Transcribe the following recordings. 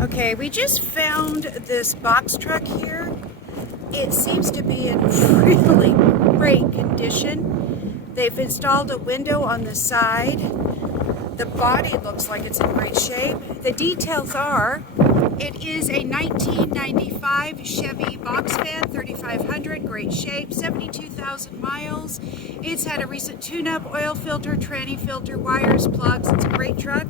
Okay, we just found this box truck here. It seems to be in really great condition. They've installed a window on the side. The body looks like it's in great shape. The details are, it is a 1995 Chevy box van, 3500, great shape, 72,000 miles. It's had a recent tune-up, oil filter, tranny filter, wires, plugs. It's a great truck,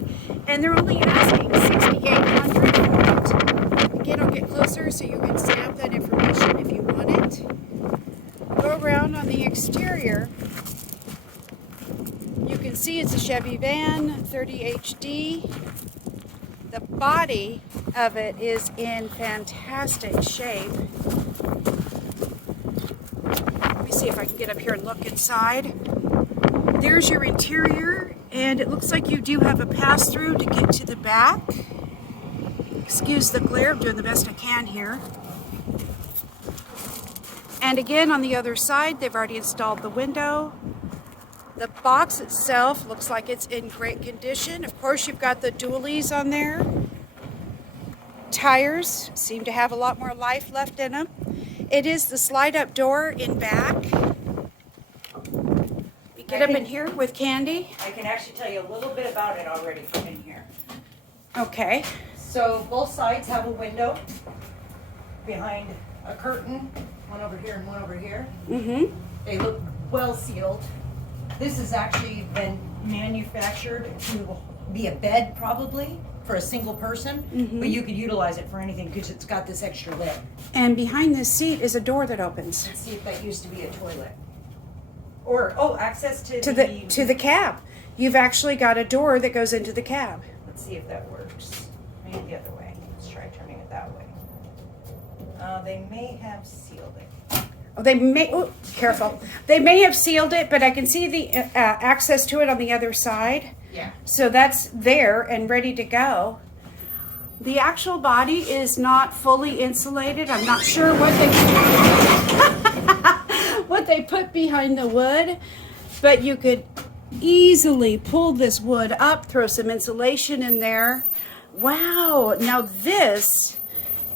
and they're only asking $6,800 for it. Again, I'll get closer so you can stamp that information if you want it. Go around on the exterior. You can see it's a Chevy van, 30 HD. The body of it is in fantastic shape. Let me see if I can get up here and look inside. There's your interior, and it looks like you do have a pass-through to get to the back. Excuse the glare, I'm doing the best I can here. And again, on the other side, they've already installed the window. The box itself looks like it's in great condition. Of course, you've got the dualies on there. Tires seem to have a lot more life left in them. It is the slide-up door in back. We get up in here with Candy. I can actually tell you a little bit about it already from in here. Okay. So both sides have a window behind a curtain, one over here and one over here. Mm-hmm. They look well sealed. This has actually been manufactured to be a bed probably for a single person, but you could utilize it for anything because it's got this extra lid. And behind this seat is a door that opens. Let's see if that used to be a toilet. Or, access to the cab. You've actually got a door that goes into the cab. Let's see if that works. Maybe the other way. Let's try turning it that way. They may have sealed it. Oh, they may, oh, careful. They may have sealed it, but I can see the access to it on the other side. Yeah. So that's there and ready to go. The actual body is not fully insulated. I'm not sure what they what they put behind the wood, but you could easily pull this wood up, throw some insulation in there. Wow, now this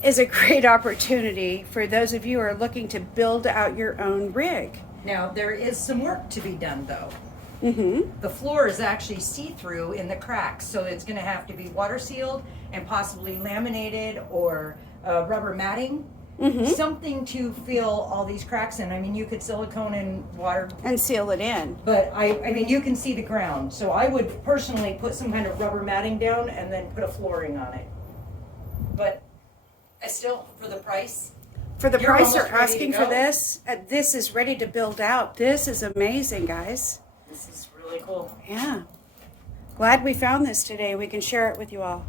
is a great opportunity for those of you who are looking to build out your own rig. Now, there is some work to be done, though. Mm-hmm. The floor is actually see-through in the cracks, so it's going to have to be water sealed and possibly laminated or rubber matting. Something to fill all these cracks in. I mean, you could silicone and water. And seal it in. But, I mean, you can see the ground. So I would personally put some kind of rubber matting down and then put a flooring on it. But still, for the price. For the You're price almost they're ready to asking for go. this is ready to build out. This is amazing, guys. This is really cool. Yeah. Glad we found this today. We can share it with you all.